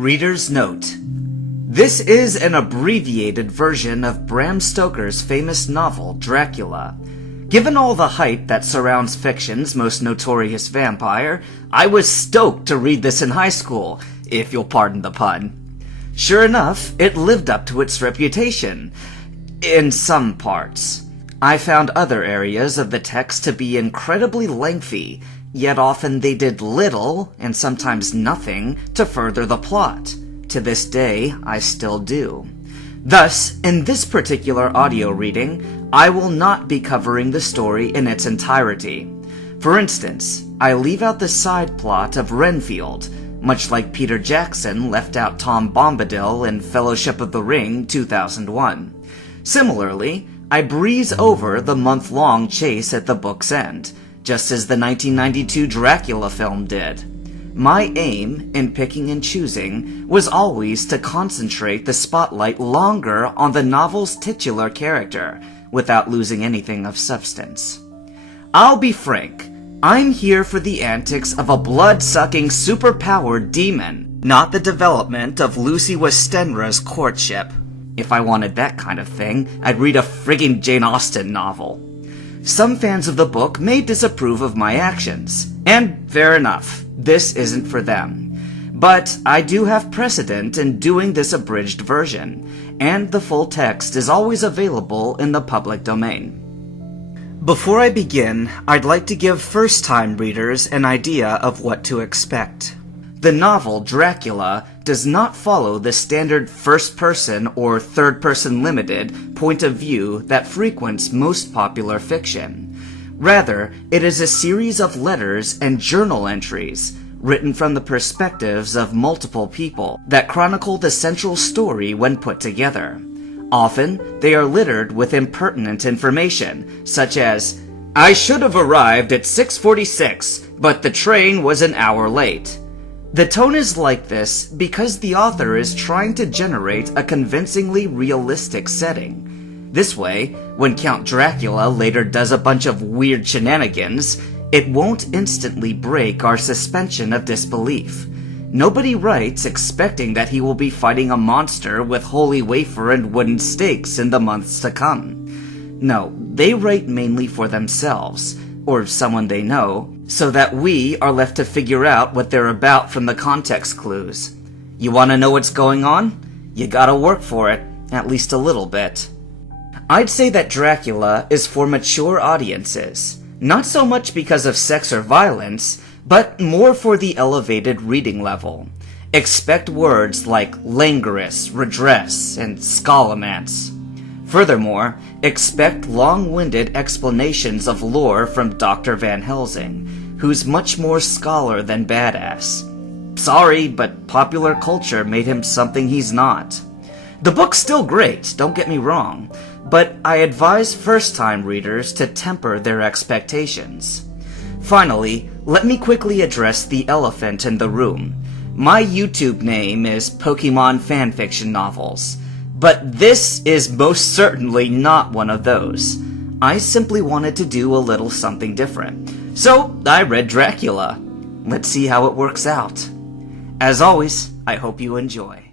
Reader's Note: This is an abbreviated version of Bram Stoker's famous novel, Dracula. Given all the hype that surrounds fiction's most notorious vampire, I was stoked to read this in high school, if you'll pardon the pun. Sure enough, it lived up to its reputation. In some parts. I found other areas of the text to be incredibly lengthy, yet often they did little, and sometimes nothing, to further the plot. To this day, I still do. Thus, in this particular audio reading, I will not be covering the story in its entirety. For instance, I leave out the side plot of Renfield, much like Peter Jackson left out Tom Bombadil in Fellowship of the Ring 2001. Similarly, I breeze over the month-long chase at the book's end, just as the 1992 Dracula film did. My aim in picking and choosing was always to concentrate the spotlight longer on the novel's titular character, without losing anything of substance. I'll be frank, I'm here for the antics of a blood-sucking, super-powered demon, not the development of Lucy Westenra's courtship. If I wanted that kind of thing, I'd read a friggin' Jane Austen novel. Some fans of the book may disapprove of my actions, and fair enough, this isn't for them. But I do have precedent in doing this abridged version, and the full text is always available in the public domain. Before I begin, I'd like to give first-time readers an idea of what to expect. The novel Dracula does not follow the standard first-person or third-person limited point of view that frequents most popular fiction. Rather, it is a series of letters and journal entries, written from the perspectives of multiple people, that chronicle the central story when put together. Often, they are littered with impertinent information, such as, "I should have arrived at 6:46, but the train was an hour late." The tone is like this because the author is trying to generate a convincingly realistic setting. This way, when Count Dracula later does a bunch of weird shenanigans, it won't instantly break our suspension of disbelief. Nobody writes expecting that he will be fighting a monster with holy wafer and wooden stakes in the months to come. No, they write mainly for themselves, or someone they know, so that we are left to figure out what they're about from the context clues. You want to know what's going on? You gotta work for it, at least a little bit. I'd say that Dracula is for mature audiences, not so much because of sex or violence, but more for the elevated reading level. Expect words like languorous, redress, and scholomance. Furthermore, expect long-winded explanations of lore from Dr. Van Helsing, who's much more scholar than badass. Sorry, but popular culture made him something he's not. The book's still great, don't get me wrong, but I advise first-time readers to temper their expectations. Finally, let me quickly address the elephant in the room. My YouTube name is Pokemon Fanfiction Novels, but this is most certainly not one of those. I simply wanted to do a little something different, so I read Dracula. Let's see how it works out. As always, I hope you enjoy.